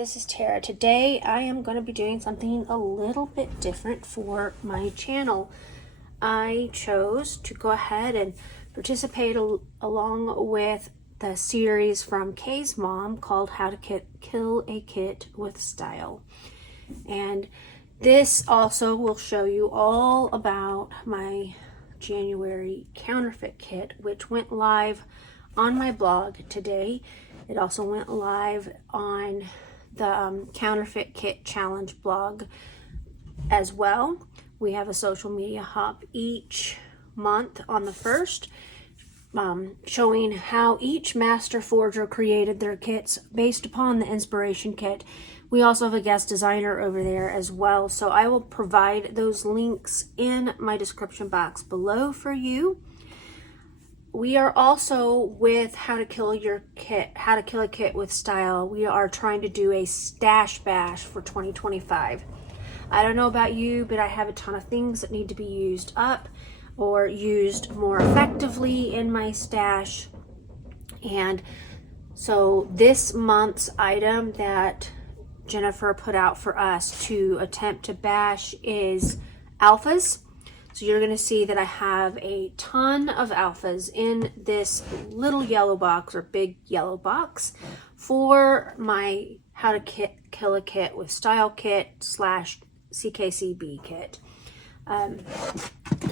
this is Tara. Today I am going to be doing something a little bit different for my channel. I chose to go ahead and participate along with the series from Kay's mom called How to Kill a Kit with Style. And this also will show you all about my January counterfeit kit, which went live on my blog today. It also went live on the Counterfeit Kit Challenge blog as well. We have a social media hop each month on the 1st, showing how each master forger created their kits based upon the inspiration kit. We also have a guest designer over there as well, so I will provide those links in my description box below for you. We are also with How to Kill a Kit with Style. We are trying to do a stash bash for 2025. I don't know about you, but I have a ton of things that need to be used up or used more effectively in my stash. And so this month's item that Jennifer put out for us to attempt to bash is alphas. So you're going to see that I have a ton of alphas in this little yellow box or big yellow box for my How to Kill a Kit with Style kit / CKCB kit.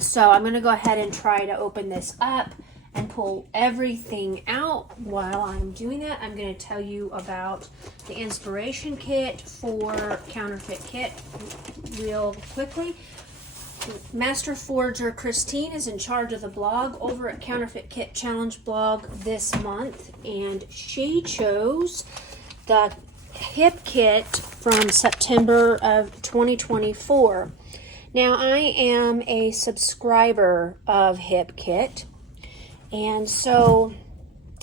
So I'm going to go ahead and try to open this up and pull everything out. While I'm doing that, I'm going to tell you about the inspiration kit for Counterfeit Kit real quickly. Master Forger Christine is in charge of the blog over at Counterfeit Kit Challenge blog this month, and she chose the hip kit from September of 2024. Now, I am a subscriber of Hip Kit, and so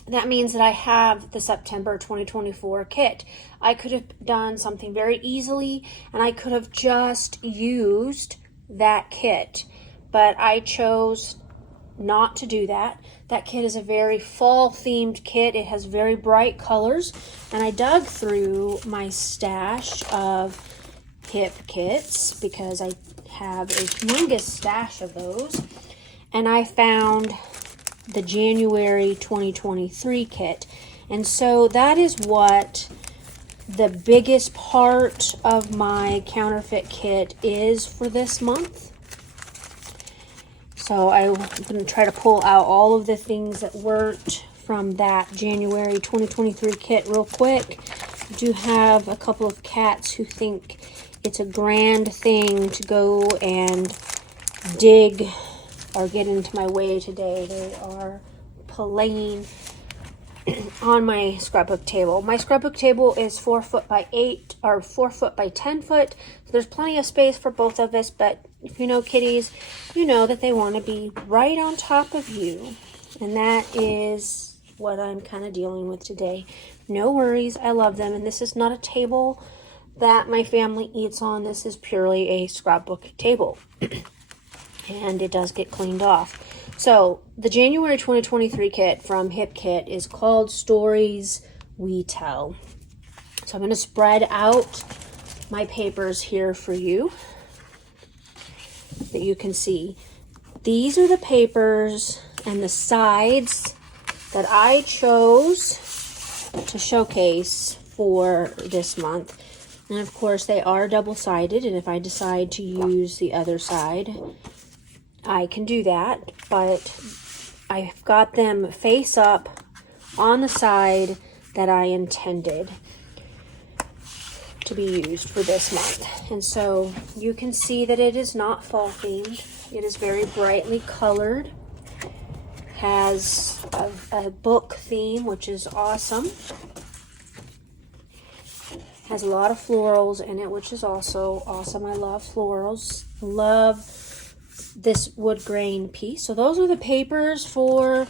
that means that I have the September 2024 kit. I could have done something very easily, and I could have just used that kit, but I chose not to do that. That kit is a very fall themed kit. It has very bright colors, and I dug through my stash of hip kits because I have a humongous stash of those, and I found the January 2023 kit. And so that is what the biggest part of my counterfeit kit is for this month. So I'm going to try to pull out all of the things that weren't from that January 2023 kit real quick. I do have a couple of cats who think it's a grand thing to go and dig or get into my way today. They are playing on my scrapbook table. My scrapbook table is 4 foot by 8 or 4 foot by 10 foot. So there's plenty of space for both of us, but if you know kitties, you know that they want to be right on top of you. And that is what I'm kind of dealing with today. No worries, I love them. And this is not a table that my family eats on. This is purely a scrapbook table. And it does get cleaned off. So the January 2023 kit from Hip Kit is called Stories We Tell. So I'm going to spread out my papers here for you that you can see. These are the papers and the sides that I chose to showcase for this month. And of course they are double-sided, and if I decide to use the other side, I can do that, but I've got them face up on the side that I intended to be used for this month. And so you can see that it is not fall themed. It is very brightly colored, has a book theme, which is awesome. Has a lot of florals in it, which is also awesome. I love florals. Love this wood grain piece. So those are the papers for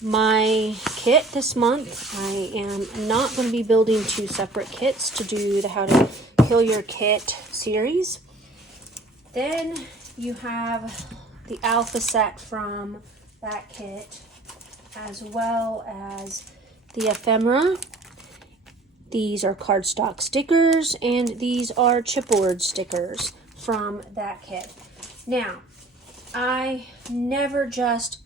my kit this month. I am not going to be building 2 separate kits to do the How to Kill Your Kit series. Then you have the alpha set from that kit, as well as the ephemera. These are cardstock stickers, and these are chipboard stickers from that kit. Now, I never just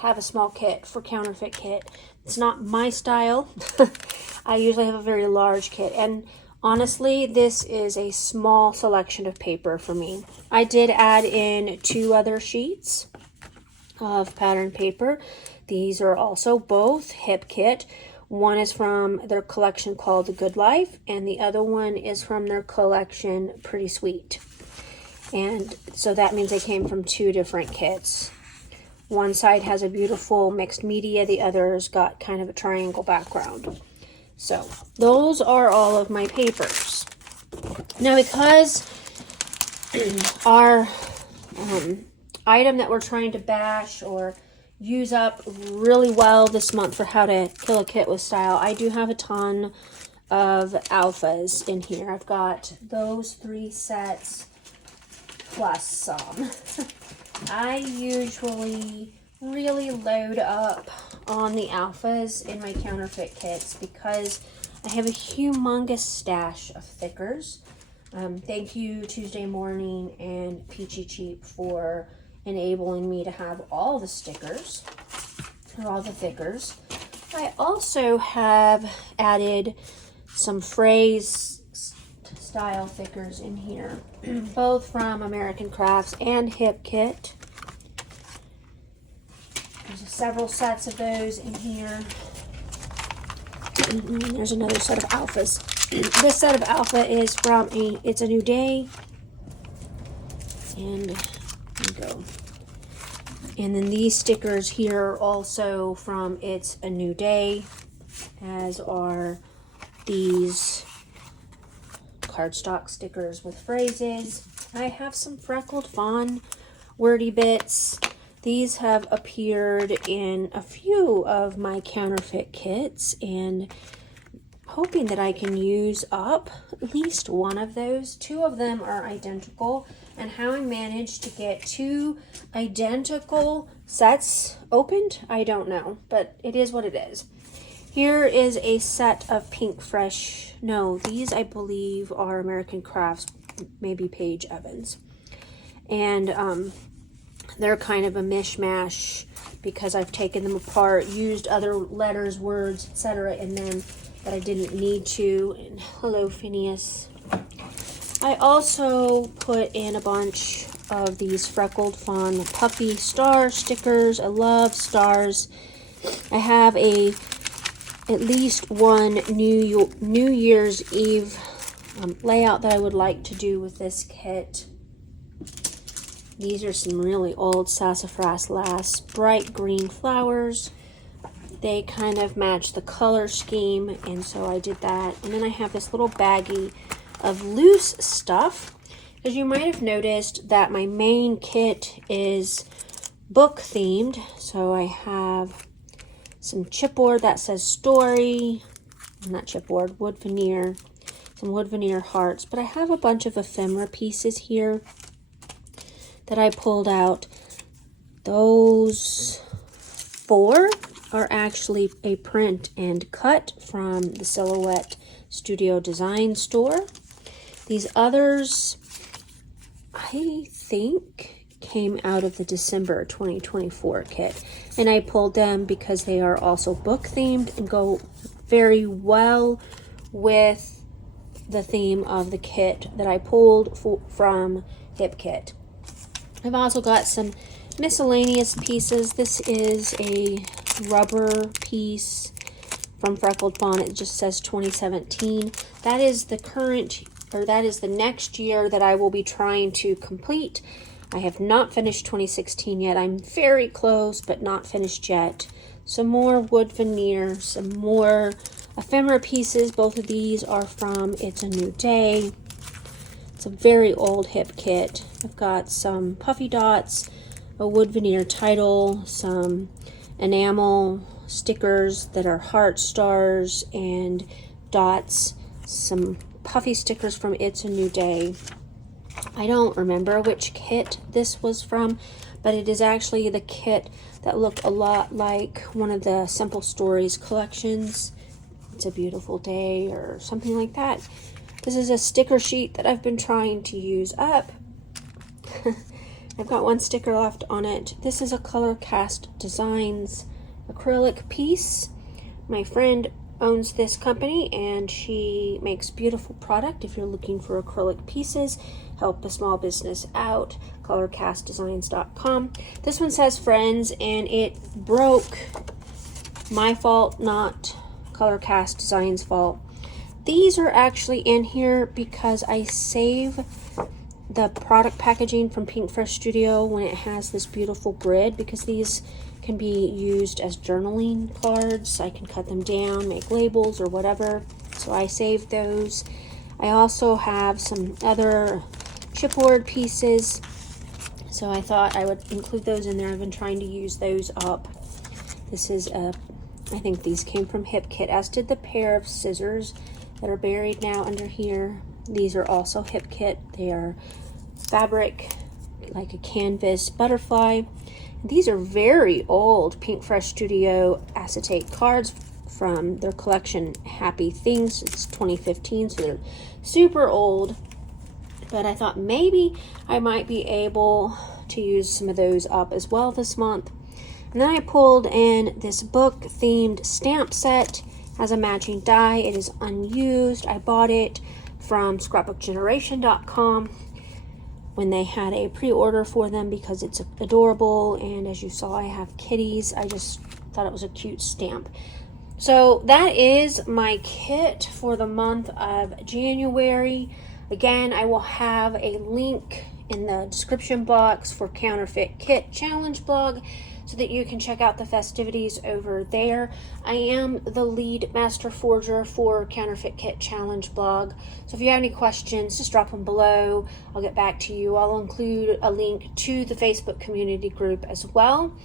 have a small kit for Counterfeit kit. It's not my style. I usually have a very large kit, and honestly, this is a small selection of paper for me. I did add in 2 other sheets of pattern paper. These are also both Hip Kit. One is from their collection called The Good Life, and the other one is from their collection Pretty Sweet. And so that means they came from 2 different kits. One side has a beautiful mixed media, the other's got kind of a triangle background. So those are all of my papers. Now, because our item that we're trying to bash or use up really well this month for how to kill a kit with style, I do have a ton of alphas in here. I've got those 3 sets plus some. I usually really load up on the alphas in my Counterfeit kits because I have a humongous stash of thickers. Thank you Tuesday Morning and Peachy Cheap for enabling me to have all the stickers, or all the thickers. I also have added some phrase style thickers in here, both from American Crafts and Hip Kit. There's several sets of those in here. There's another set of alphas. This set of alpha is from It's a New Day. And there you go. And then these stickers here are also from It's a New Day, as are these cardstock stickers with phrases. I have some freckled fawn wordy bits. These have appeared in a few of my Counterfeit kits, and hoping that I can use up at least one of those. 2 of them are identical, and how I managed to get 2 identical sets opened, I don't know, but it is what it is. Here is a set of Pink Fresh. No, these I believe are American Crafts, maybe Paige Evans. And they're kind of a mishmash because I've taken them apart, used other letters, words, etc. in them that I didn't need to. And hello, Phineas. I also put in a bunch of these freckled fawn puffy star stickers. I love stars. I have at least one New Year's Eve layout that I would like to do with this kit. These are some really old Sassafras Lass bright green flowers. They kind of match the color scheme, and so I did that. And then I have this little baggie of loose stuff, because you might have noticed that my main kit is book themed. So I have some chipboard that says story, not chipboard, wood veneer, some wood veneer hearts, but I have a bunch of ephemera pieces here that I pulled out. Those 4 are actually a print and cut from the Silhouette Studio Design store. These others, I think, came out of the December 2024 kit, and I pulled them because they are also book themed and go very well with the theme of the kit that I pulled from Hip Kit. I've also got some miscellaneous pieces. This is a rubber piece from Freckled Fawn. It just says 2017. That is the current, or that is the next year that I will be trying to complete. I have not finished 2016 yet. I'm very close, but not finished yet. Some more wood veneer, some more ephemera pieces. Both of these are from It's a New Day. It's a very old Hip Kit. I've got some puffy dots, a wood veneer title, some enamel stickers that are heart stars and dots, some puffy stickers from It's a New Day. I don't remember which kit this was from, but it is actually the kit that looked a lot like one of the Simple Stories collections. It's a Beautiful Day or something like that. This is a sticker sheet that I've been trying to use up. I've got one sticker left on it. This is a Color Cast Designs acrylic piece. My friend owns this company and she makes beautiful product. If you're looking for acrylic pieces, help a small business out, colorcastdesigns.com. This one says friends and it broke. My fault, not Color Cast Designs' fault. These are actually in here because I save the product packaging from Pink Fresh Studio when it has this beautiful grid, because these can be used as journaling cards. I can cut them down, make labels or whatever. So I saved those. I also have some other chipboard pieces, so I thought I would include those in there. I've been trying to use those up. This is I think these came from Hip Kit, as did the pair of scissors that are buried now under here. These are also Hip Kit. They are fabric, like a canvas butterfly. These are very old Pink Fresh Studio acetate cards from their collection Happy Things. It's 2015, so they're super old. But I thought maybe I might be able to use some of those up as well this month. And then I pulled in this book-themed stamp set as a matching die. It is unused. I bought it from scrapbookgeneration.com when they had a pre-order for them because it's adorable, and as you saw, I have kitties. I just thought it was a cute stamp. So that is my kit for the month of January. Again, I will have a link in the description box for Counterfeit Kit Challenge blog so that you can check out the festivities over there. I am the lead master forger for Counterfeit Kit Challenge blog. So if you have any questions, just drop them below. I'll get back to you. I'll include a link to the Facebook community group as well.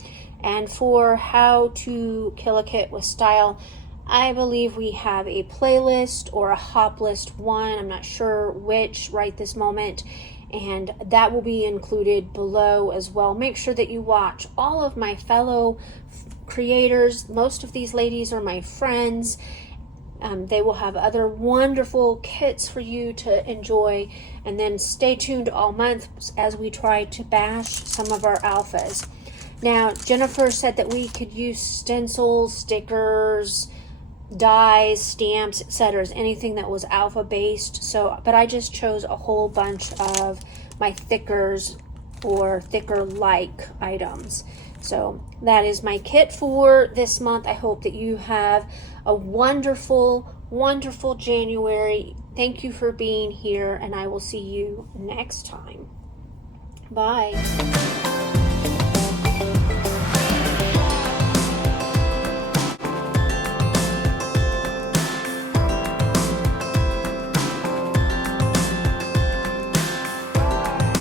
And for how to kill a kit with style, I believe we have a playlist or a hop list one. I'm not sure which right this moment. And that will be included below as well. Make sure that you watch all of my fellow creators. Most of these ladies are my friends. They will have other wonderful kits for you to enjoy. And then stay tuned all month as we try to bash some of our alphas. Now, Jennifer said that we could use stencils, stickers, dies, stamps, etc., anything that was alpha based. So, but I just chose a whole bunch of my thickers or thicker like items. So that is my kit for this month. I hope that you have a wonderful, wonderful January. Thank you for being here, and I will see you next time. Bye.